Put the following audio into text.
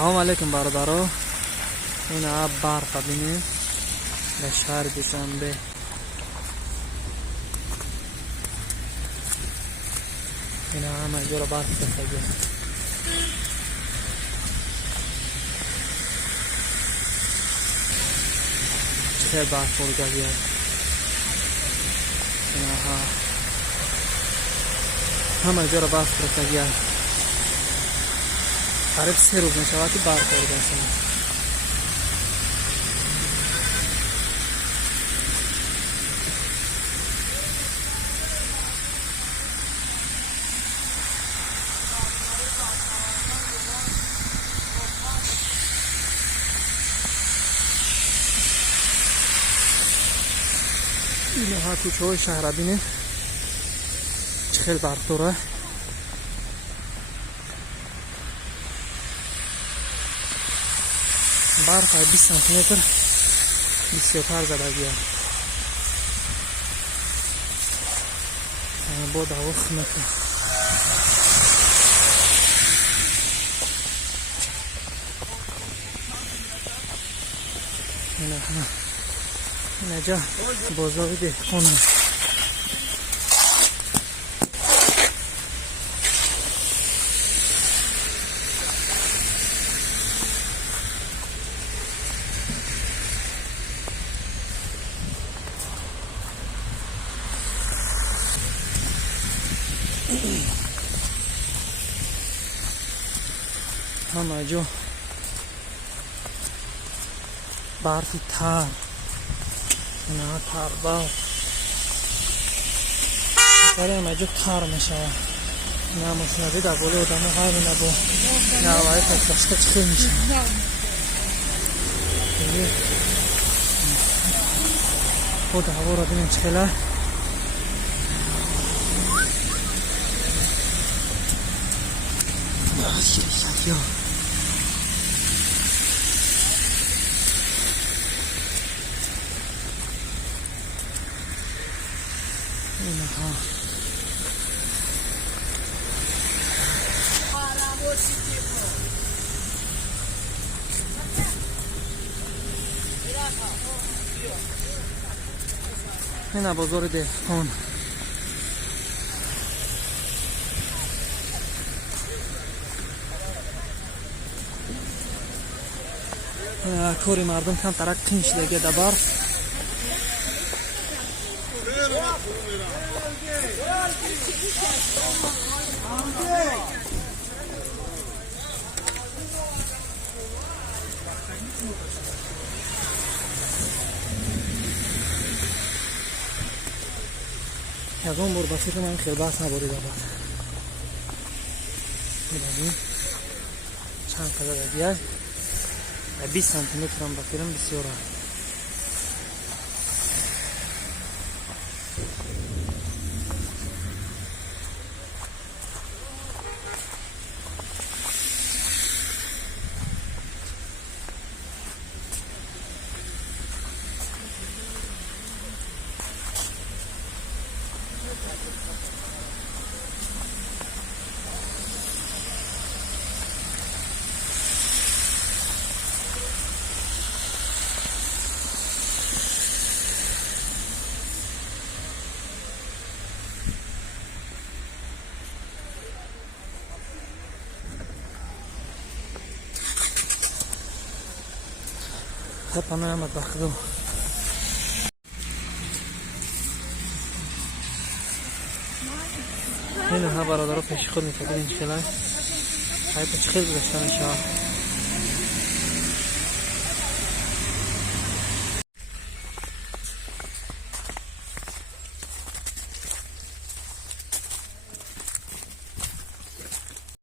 سلام علیکم برادرها. این برق ببینید در شهر دوشنبه. این همه جور برق بسازه. چه برق فرگاه بیاد. این همه جور برق بسازه. قریب 3 روز میشود که برق فرگاه شد. اینها کوچه های شهر بینید چه خیلی برق داره. برق 20 سانتی متر بسیار زده بیاد. با دوخ متر اینجا بازار دهقان. همه جا برفی تر. نه تر با برای همه جا تر میشه. نه مصنوی در بالا آدم ها نه با نوعی پسکشته چخیل میشه. خود هوا را بینیم چخیله. یا اینها این بازار دهقان. کاری مردم کم ترک کنش دیگه دبار. یکم بار بسیط من خیلی بس نباری دبار. میدونی چند قدر دیگه 20 سانتی متر هم بخیرم بسیار هست. خب همه هم بخدو این ها برادر رو پیش خود میتونید این شکل هست. های پچ خیلی بستن شاه